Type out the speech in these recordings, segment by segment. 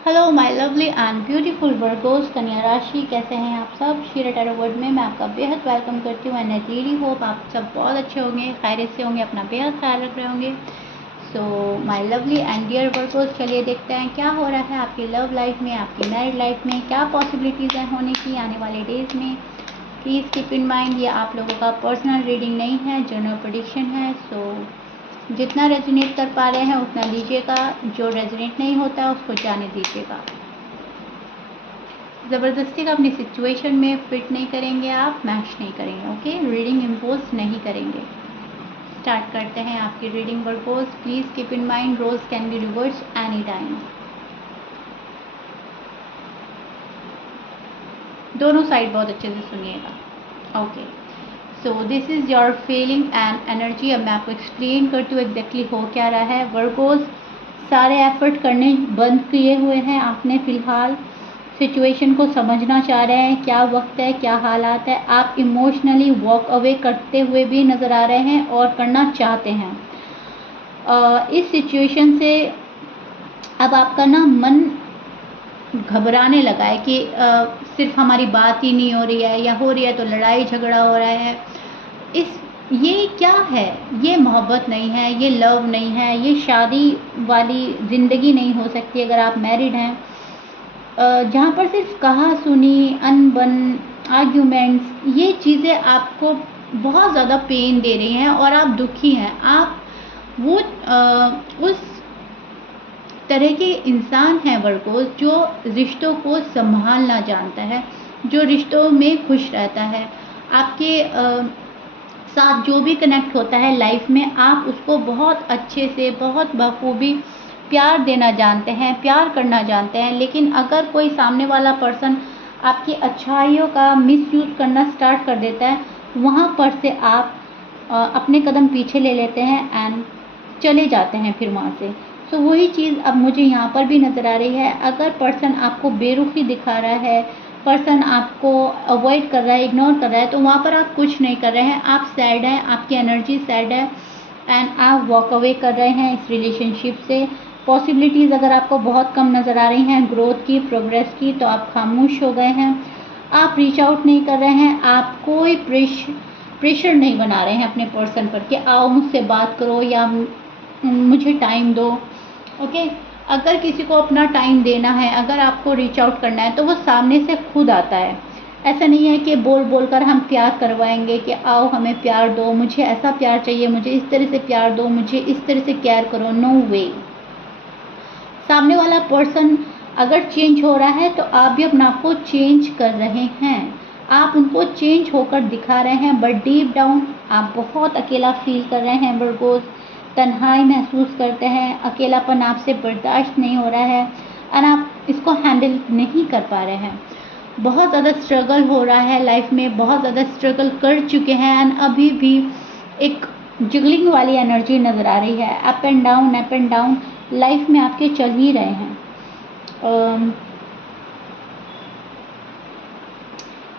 Hello my lovely and beautiful Virgo's कन्या राशि, कैसे हैं आप सब। शीरा टैरो वर्ड में मैं आपका बेहद वेलकम करती हूँ एंड आई रियली होप आप सब बहुत अच्छे होंगे, खैरियत से होंगे, अपना बेहद ख्याल रख रहे होंगे। So my lovely and dear Virgos, चलिए देखते हैं क्या हो रहा है आपकी लव लाइफ में, आपकी मैरिड लाइफ में, क्या पॉसिबिलिटीज़ हैं होने की आने वाले डेज में। प्लीज़ कीप इन माइंड ये आप लोगों का पर्सनल रीडिंग नहीं है, जनरल प्रेडिक्शन है। सो जितना रेजोनेट कर पा रहे हैं उतना लीजिएगा, जो रेजोनेट नहीं होता उसको जाने दीजिएगा। ज़बरदस्ती का अपनी सिचुएशन में फिट नहीं करेंगे, आप मैच नहीं करेंगे, ओके। रीडिंग इम्पोज नहीं करेंगे। स्टार्ट करते हैं आपकी reading Virgos. Please keep in mind roles can be reverse any time. दोनों साइड बहुत अच्छे से सुनिएगा, okay. So this is your feeling and energy. अब मैं आपको एक्सप्लेन करती हूँ एग्जैक्टली हो क्या रहा है। वर्गोस, सारे एफर्ट करने बंद किए हुए हैं आपने, फ़िलहाल सिचुएशन को समझना चाह रहे हैं, क्या वक्त है, क्या हालात है। आप इमोशनली वॉक अवे करते हुए भी नज़र आ रहे हैं और करना चाहते हैं। इस सिचुएशन से अब आपका ना मन घबराने लगा है कि सिर्फ हमारी बात ही नहीं हो रही है, या हो रही है तो लड़ाई झगड़ा हो रहा है। ये क्या है? ये मोहब्बत नहीं है, ये लव नहीं है, ये शादी वाली ज़िंदगी नहीं हो सकती अगर आप मैरिड हैं। जहाँ पर सिर्फ कहा सुनी, अनबन, आर्ग्यूमेंट्स, ये चीज़ें आपको बहुत ज़्यादा पेन दे रही हैं और आप दुखी हैं। आप वो उस तरह के इंसान हैं वर्गोस जो रिश्तों को संभालना जानता है, जो रिश्तों में खुश रहता है। आपके साथ जो भी कनेक्ट होता है लाइफ में, आप उसको बहुत अच्छे से, बहुत बखूबी प्यार देना जानते हैं, प्यार करना जानते हैं। लेकिन अगर कोई सामने वाला पर्सन आपकी अच्छाइयों का मिसयूज़ करना स्टार्ट कर देता है, वहाँ पर से आप अपने कदम पीछे ले लेते हैं एंड चले जाते हैं फिर वहाँ से। सो वही चीज़ अब मुझे यहाँ पर भी नज़र आ रही है। अगर पर्सन आपको बेरुखी दिखा रहा है, पर्सन आपको अवॉइड कर रहा है, इग्नोर कर रहा है, तो वहाँ पर आप कुछ नहीं कर रहे हैं, आप सैड हैं, आपकी एनर्जी सैड है एंड आप वॉक अवे कर रहे हैं इस रिलेशनशिप से। पॉसिबिलिटीज़ अगर आपको बहुत कम नज़र आ रही हैं ग्रोथ की, प्रोग्रेस की, तो आप खामोश हो गए हैं, आप रीच आउट नहीं कर रहे हैं, आप कोई प्रेशर नहीं बना रहे हैं अपने पर्सन पर कि आओ मुझसे बात करो या मुझे टाइम दो, ओके। अगर किसी को अपना टाइम देना है, अगर आपको रीच आउट करना है, तो वो सामने से खुद आता है। ऐसा नहीं है कि बोल बोल कर हम प्यार करवाएंगे कि आओ हमें प्यार दो, मुझे ऐसा प्यार चाहिए, मुझे इस तरह से प्यार दो, मुझे इस तरह से केयर करो। नो वे। सामने वाला पर्सन अगर चेंज हो रहा है तो आप भी अपने आप को चेंज कर रहे हैं, आप उनको चेंज होकर दिखा रहे हैं, बट डीप डाउन आप बहुत अकेला फील कर रहे हैं वर्गोस। तन्हाई महसूस करते हैं, अकेलापन आपसे बर्दाश्त नहीं हो रहा है और आप इसको हैंडल नहीं कर पा रहे हैं। बहुत ज़्यादा स्ट्रगल हो रहा है लाइफ में, बहुत ज़्यादा स्ट्रगल कर चुके हैं एंड अभी भी एक जिगलिंग वाली एनर्जी नज़र आ रही है। अप एंड डाउन लाइफ में आपके चल ही रहे हैं।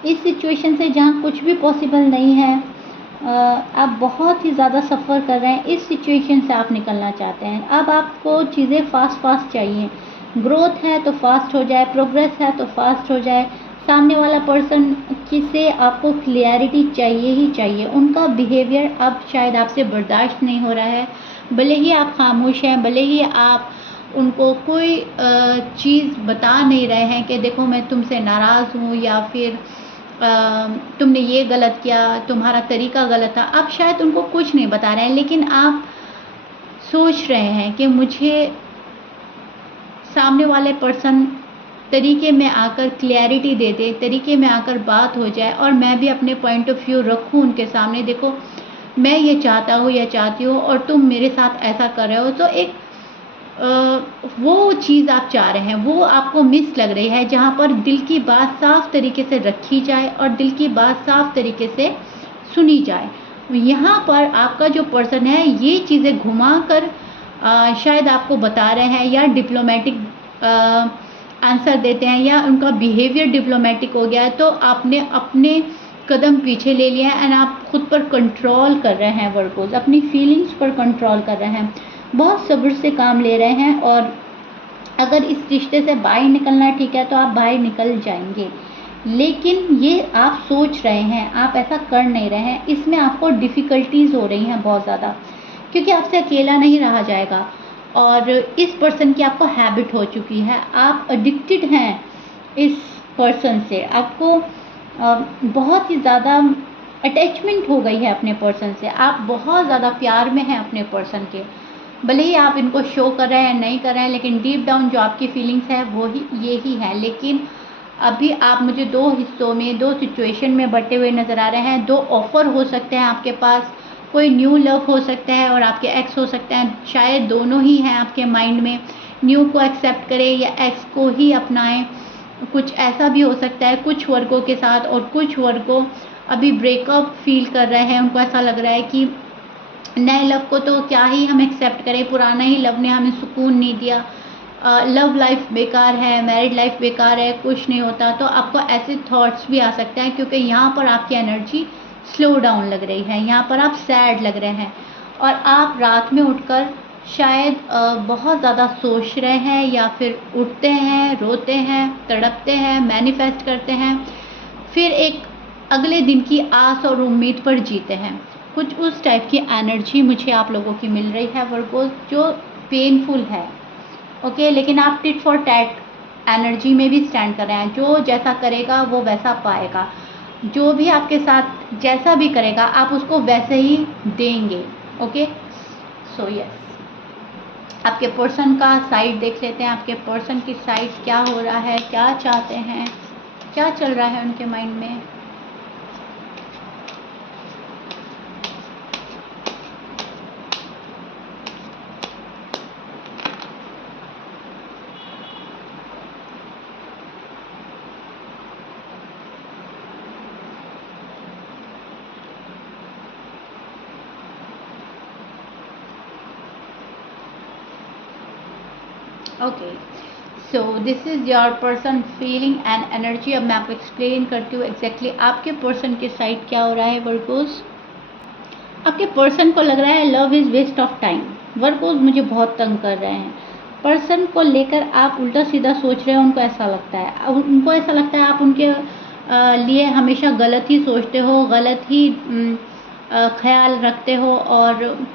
इस सिचुएशन से जहाँ कुछ भी पॉसिबल नहीं है, आप बहुत ही ज़्यादा सफ़र कर रहे हैं, इस सिचुएशन से आप निकलना चाहते हैं। अब आपको चीज़ें फास्ट चाहिए, ग्रोथ है तो फास्ट हो जाए, प्रोग्रेस है तो फास्ट हो जाए। सामने वाला पर्सन से आपको क्लियरिटी चाहिए ही चाहिए। उनका बिहेवियर अब शायद आपसे बर्दाश्त नहीं हो रहा है, भले ही आप खामोश हैं, भले ही आप उनको कोई चीज़ बता नहीं रहे हैं कि देखो मैं तुमसे नाराज़ हूँ या फिर तुमने ये गलत किया, तुम्हारा तरीका गलत था। आप शायद उनको कुछ नहीं बता रहे हैं, लेकिन आप सोच रहे हैं कि मुझे सामने वाले पर्सन तरीके में आकर क्लैरिटी दे दे, तरीके में आकर बात हो जाए और मैं भी अपने पॉइंट ऑफ व्यू रखूँ उनके सामने। देखो मैं ये चाहता हूँ या चाहती हूँ और तुम मेरे साथ ऐसा कर रहे हो। तो एक वो चीज़ आप चाह रहे हैं, वो आपको मिस लग रही है, जहाँ पर दिल की बात साफ तरीके से रखी जाए और दिल की बात साफ तरीके से सुनी जाए। यहाँ पर आपका जो पर्सन है ये चीज़ें घुमा कर शायद आपको बता रहे हैं, या डिप्लोमेटिक आंसर देते हैं, या उनका बिहेवियर डिप्लोमेटिक हो गया है, तो आपने अपने कदम पीछे ले लिया है एंड आप खुद पर कंट्रोल कर रहे हैं वर्गोस, अपनी फीलिंग्स पर कंट्रोल कर रहे हैं, बहुत सब्र से काम ले रहे हैं और अगर इस रिश्ते से बाहर निकलना ठीक है तो आप बाहर निकल जाएंगे, लेकिन ये आप सोच रहे हैं, आप ऐसा कर नहीं रहे हैं, इसमें आपको डिफ़िकल्टीज़ हो रही हैं बहुत ज़्यादा, क्योंकि आपसे अकेला नहीं रहा जाएगा और इस पर्सन की आपको हैबिट हो चुकी है, आप एडिक्टेड हैं इस पर्सन से, आपको बहुत ही ज़्यादा अटैचमेंट हो गई है अपने पर्सन से, आप बहुत ज़्यादा प्यार में हैं अपने पर्सन के। भले ही आप इनको शो कर रहे हैं नहीं कर रहे हैं, लेकिन डीप डाउन जो आपकी फीलिंग्स है वो ही ये ही है। लेकिन अभी आप मुझे दो हिस्सों में, दो सिचुएशन में बटे हुए नज़र आ रहे हैं। दो ऑफ़र हो सकते हैं आपके पास, कोई न्यू लव हो सकता है और आपके एक्स हो सकते हैं, शायद दोनों ही हैं आपके माइंड में। न्यू को एक्सेप्ट करें या एक्स को ही अपनाएं, कुछ ऐसा भी हो सकता है कुछ वर्गों के साथ। और कुछ वर्गों अभी ब्रेकअप फील कर रहे हैं, उनको ऐसा लग रहा है कि नए लव को तो क्या ही हम एक्सेप्ट करें, पुराना ही लव ने हमें सुकून नहीं दिया, लव लाइफ बेकार है, मैरिड लाइफ बेकार है, कुछ नहीं होता। तो आपको ऐसे थॉट्स भी आ सकते हैं, क्योंकि यहाँ पर आपकी एनर्जी स्लो डाउन लग रही है, यहाँ पर आप सैड लग रहे हैं और आप रात में उठकर शायद बहुत ज़्यादा सोच रहे हैं, या फिर उठते हैं, रोते हैं, तड़पते हैं, मैनिफेस्ट करते हैं, फिर एक अगले दिन की आस और उम्मीद पर जीते हैं। कुछ उस टाइप की एनर्जी मुझे आप लोगों की मिल रही है वर्गो, जो पेनफुल है। ओके, लेकिन आप टिट फॉर टैट एनर्जी में भी स्टैंड कर रहे हैं। जो जैसा करेगा वो वैसा पाएगा, जो भी आपके साथ जैसा भी करेगा आप उसको वैसे ही देंगे। ओके, सो यस, आपके पर्सन का साइड देख लेते हैं। आपके पर्सन की साइड क्या हो रहा है, क्या चाहते हैं, क्या चल रहा है उनके माइंड में। Okay, so this is your person feeling and energy. अब मैं आपको एक्सप्लेन करती हूँ एग्जैक्टली आपके पर्सन के साइड क्या हो रहा है वर्गोस। आपके पर्सन को लग रहा है love is waste of time. Virgos मुझे बहुत तंग कर रहे हैं। पर्सन को लेकर आप उल्टा सीधा सोच रहे हो, उनको ऐसा लगता है, उनको ऐसा लगता है आप उनके लिए हमेशा गलत ही सोचते हो, गलत ही ख्याल रखते हो और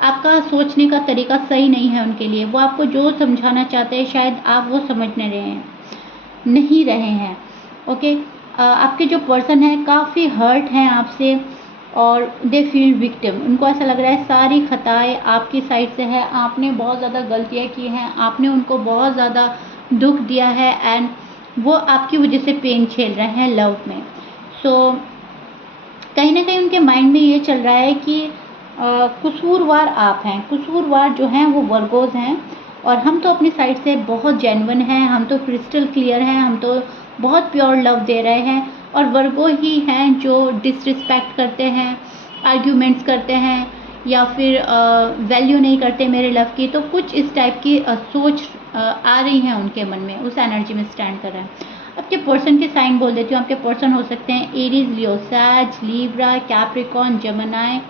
आपका सोचने का तरीका सही नहीं है उनके लिए। वो आपको जो समझाना चाहते हैं शायद आप वो समझ नहीं रहे हैं। ओके, आपके जो पर्सन है काफ़ी हर्ट हैं आपसे और दे फील विक्टिम। उनको ऐसा लग रहा है सारी खताएं आपकी साइड से है, आपने बहुत ज़्यादा गलतियां की हैं, आपने उनको बहुत ज़्यादा दुख दिया है एंड वो आपकी वजह से पेन झेल रहे हैं लव में। सो कहीं ना कहीं उनके माइंड में ये चल रहा है कि कसूरवार आप हैं, कसूरवार जो हैं वो वर्गोज हैं और हम तो अपनी साइड से बहुत जेन्युइन हैं, हम तो क्रिस्टल क्लियर हैं, हम तो बहुत प्योर लव दे रहे हैं और वर्गो ही हैं जो डिसरिस्पेक्ट करते हैं, आर्ग्यूमेंट्स करते हैं या फिर वैल्यू नहीं करते मेरे लव की। तो कुछ इस टाइप की सोच आ रही हैं उनके मन में, उस एनर्जी में स्टैंड कर रहे हैं। आपके पर्सन के साइन बोल देती हूँ। आपके पर्सन हो सकते हैं Aries, Leo, sage, Libra, Capricorn, Gemini,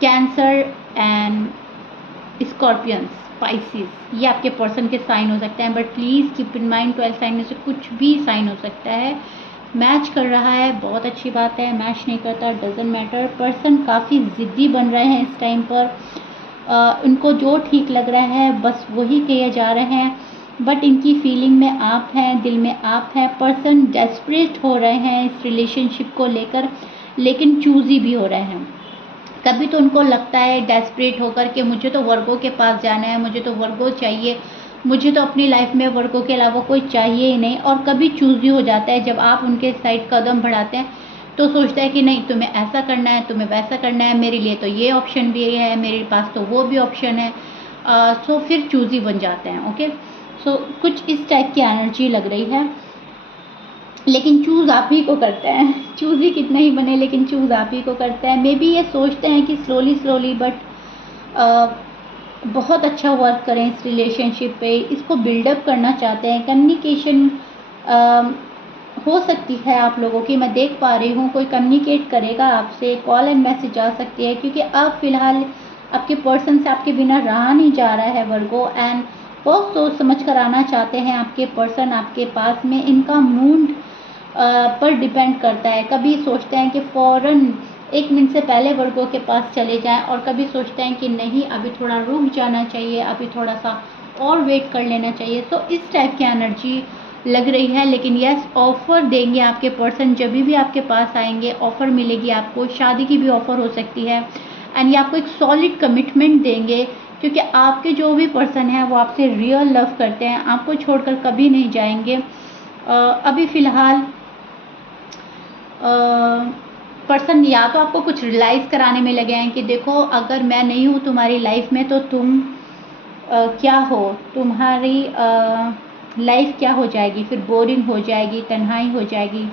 cancer and scorpions, Pisces. ये आपके पर्सन के साइन हो सकते हैं, but please keep in mind 12 sign में से कुछ भी साइन हो सकता है। मैच कर रहा है बहुत अच्छी बात है, मैच नहीं करता डजेंट मैटर। पर्सन काफ़ी ज़िद्दी बन रहे हैं इस टाइम पर, उनको जो ठीक लग रहा है बस वही किए जा रहे हैं, बट इनकी फीलिंग में आप हैं, दिल में आप हैं। पर्सन डेस्परेट हो रहे हैं इस रिलेशनशिप को लेकर, लेकिन चूज़ी भी हो रहे हैं। कभी तो उनको लगता है डेस्परेट होकर कि मुझे तो वर्गो के पास जाना है, मुझे तो वर्गो चाहिए, मुझे तो अपनी लाइफ में वर्गो के अलावा कोई चाहिए ही नहीं। और कभी चूज़ भी हो जाता है जब आप उनके साइड कदम बढ़ाते हैं तो सोचता है कि नहीं तुम्हें ऐसा करना है, तुम्हें वैसा करना है, मेरे लिए तो ये ऑप्शन भी है, मेरे पास तो वो भी ऑप्शन है। सो फिर चूज़ी बन जाते हैं। ओके, सो कुछ इस टाइप की एनर्जी लग रही है, लेकिन चूज़ आप ही को करते हैं। चूज़ ही कितना ही बने लेकिन चूज़ आप ही को करते हैं। मे बी ये सोचते हैं कि स्लोली बट बहुत अच्छा वर्क करें इस रिलेशनशिप पे, इसको बिल्डअप करना चाहते हैं। कम्युनिकेशन हो सकती है आप लोगों की, मैं देख पा रही हूँ कोई कम्युनिकेट करेगा आपसे, कॉल एंड मैसेज आ सकती है, क्योंकि अब फिलहाल आपके पर्सन से आपके बिना रहा नहीं जा रहा है वर्गो। एंड बहुत सोच समझ कर आना चाहते हैं आपके पर्सन आपके पास में। इनका मूड पर डिपेंड करता है। कभी सोचते हैं कि फ़ौरन 1 मिनट से पहले वर्गों के पास चले जाएं, और कभी सोचते हैं कि नहीं, अभी थोड़ा रुक जाना चाहिए, अभी थोड़ा सा और वेट कर लेना चाहिए। तो इस टाइप की एनर्जी लग रही है। लेकिन यस, ऑफ़र देंगे आपके पर्सन। जब भी आपके पास आएंगे ऑफ़र मिलेगी आपको, शादी की भी ऑफ़र हो सकती है। एंड ये आपको एक सॉलिड कमिटमेंट देंगे, क्योंकि आपके जो भी पर्सन हैं वो आपसे रियल लव करते हैं, आपको छोड़कर कभी नहीं जाएंगे। अभी फ़िलहाल पर्सन या तो आपको कुछ रियलाइज़ कराने में लगे हैं कि देखो, अगर मैं नहीं हूँ तुम्हारी लाइफ में तो तुम क्या हो, तुम्हारी लाइफ क्या हो जाएगी, फिर बोरिंग हो जाएगी, तन्हाई हो जाएगी,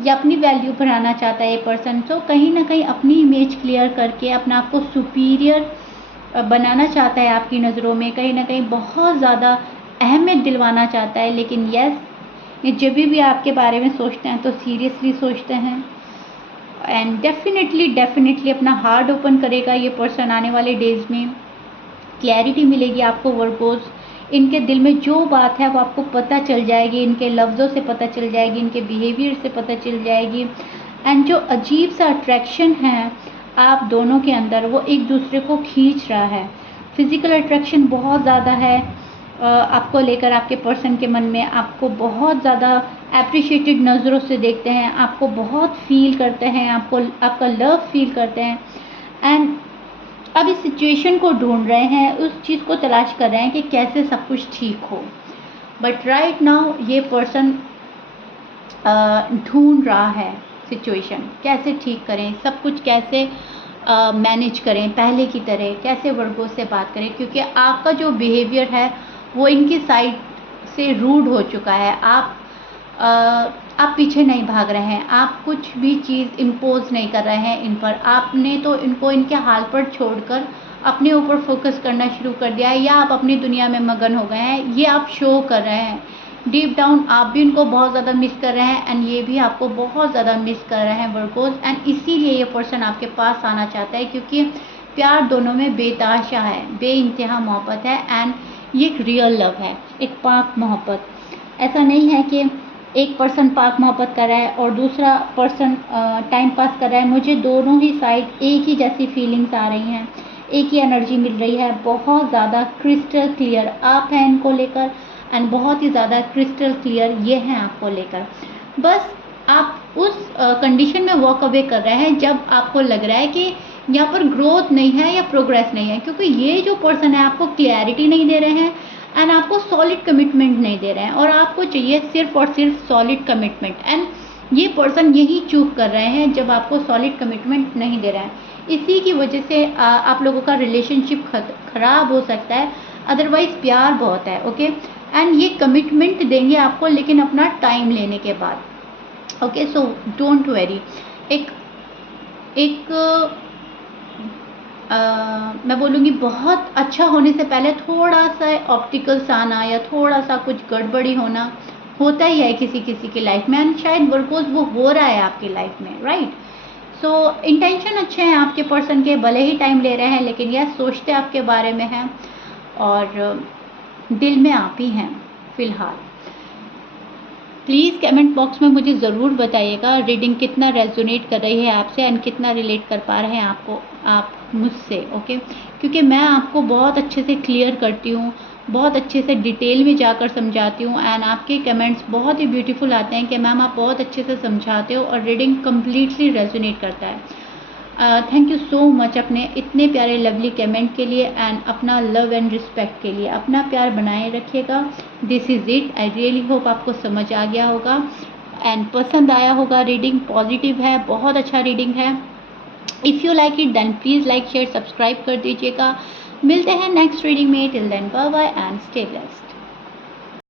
या अपनी वैल्यू बढ़ाना चाहता है ये पर्सन। तो कहीं ना कहीं अपनी इमेज क्लियर करके अपने आप को सुपीरियर बनाना चाहता है आपकी नज़रों में, कहीं ना कहीं बहुत ज़्यादा अहमियत दिलवाना चाहता है। लेकिन यस, ये जब भी आपके बारे में सोचते हैं तो सीरियसली सोचते हैं। एंड डेफिनेटली अपना हार्ट ओपन करेगा ये पर्सन आने वाले डेज में। क्लैरिटी मिलेगी आपको वर्गोज़। इनके दिल में जो बात है वो आपको पता चल जाएगी, इनके लफ्ज़ों से पता चल जाएगी, इनके बिहेवियर से पता चल जाएगी। एंड जो अजीब सा अट्रैक्शन है आप दोनों के अंदर, वो एक दूसरे को खींच रहा है। फिज़िकल अट्रैक्शन बहुत ज़्यादा है आपको लेकर। आपके पर्सन के मन में आपको बहुत ज़्यादा एप्रिशिएटेड नज़रों से देखते हैं, आपको बहुत फील करते हैं, आपको आपका लव फील करते हैं। एंड अब इस सिचुएशन को ढूंढ रहे हैं, उस चीज़ को तलाश कर रहे हैं कि कैसे सब कुछ ठीक हो। बट राइट नाउ ये पर्सन ढूंढ रहा है सिचुएशन, कैसे ठीक करें, सब कुछ कैसे मैनेज करें, पहले की तरह कैसे वर्गों से बात करें। क्योंकि आपका जो बिहेवियर है वो इनकी साइड से रूड हो चुका है। आप पीछे नहीं भाग रहे हैं, आप कुछ भी चीज़ इम्पोज नहीं कर रहे हैं इन पर। आपने तो इनको इनके हाल पर छोड़कर अपने ऊपर फोकस करना शुरू कर दिया है, या आप अपनी दुनिया में मगन हो गए हैं। ये आप शो कर रहे हैं। डीप डाउन आप भी इनको बहुत ज़्यादा मिस कर रहे हैं, एंड ये भी आपको बहुत ज़्यादा मिस कर रहे हैं वर्गोज़। एंड इसीलिए ये पर्सन आपके पास आना चाहता है, क्योंकि प्यार दोनों में बेताशा है, बेइंतहा मोहब्बत है। एंड ये एक रियल लव है, एक पाक मोहब्बत। ऐसा नहीं है कि एक पर्सन पाक मोहब्बत कर रहा है और दूसरा पर्सन टाइम पास कर रहा है। मुझे दोनों ही साइड एक ही जैसी फीलिंग्स आ रही हैं, एक ही एनर्जी मिल रही है। बहुत ज़्यादा क्रिस्टल क्लियर आप हैं इनको लेकर, एंड बहुत ही ज़्यादा क्रिस्टल क्लियर ये हैं आपको लेकर। बस आप उस कंडीशन में वॉक अवे कर रहे हैं जब आपको लग रहा है कि यहाँ पर ग्रोथ नहीं है या प्रोग्रेस नहीं है, क्योंकि ये जो पर्सन है आपको क्लैरिटी नहीं दे रहे हैं एंड आपको सॉलिड कमिटमेंट नहीं दे रहे हैं, और आपको चाहिए सिर्फ और सिर्फ सॉलिड कमिटमेंट। एंड ये पर्सन यही चूक कर रहे हैं जब आपको सॉलिड कमिटमेंट नहीं दे रहे हैं। इसी की वजह से आप लोगों का रिलेशनशिप ख़राब हो सकता है। अदरवाइज़ प्यार बहुत है, ओके। एंड ये कमिटमेंट देंगे आपको, लेकिन अपना टाइम लेने के बाद, ओके। So don't very. एक मैं बोलूँगी बहुत अच्छा होने से पहले थोड़ा सा ऑप्टिकल्स आना या थोड़ा सा कुछ गड़बड़ी होना होता ही है किसी किसी की लाइफ में, एंड शायद वर्कोज वो हो रहा है आपकी लाइफ में, राइट। सो इंटेंशन अच्छे हैं आपके पर्सन के, भले ही टाइम ले रहे हैं, लेकिन यह सोचते आपके बारे में हैं और दिल में आप ही हैं फ़िलहाल। प्लीज़ कमेंट बॉक्स में मुझे ज़रूर बताइएगा रीडिंग कितना रेजोनेट कर रही है आपसे एंड कितना रिलेट कर पा रहे हैं आप मुझसे, ओके। क्योंकि मैं आपको बहुत अच्छे से क्लियर करती हूँ, बहुत अच्छे से डिटेल में जाकर समझाती हूँ, एंड आपके कमेंट्स बहुत ही ब्यूटीफुल आते हैं कि मैम आप बहुत अच्छे से समझाते हो, और रीडिंग कम्प्लीटली रेजोनेट करता है। थैंक यू सो मच अपने इतने प्यारे लवली कमेंट के लिए एंड अपना लव एंड रिस्पेक्ट के लिए। अपना प्यार बनाए रखिएगा। This is it. I really hope आपको समझ आ गया होगा एंड पसंद आया होगा। रीडिंग पॉजिटिव है, बहुत अच्छा रीडिंग है। If you like it then please like share subscribe कर दीजिएगा। मिलते हैं नेक्स्ट रीडिंग में। Till then bye bye and stay blessed.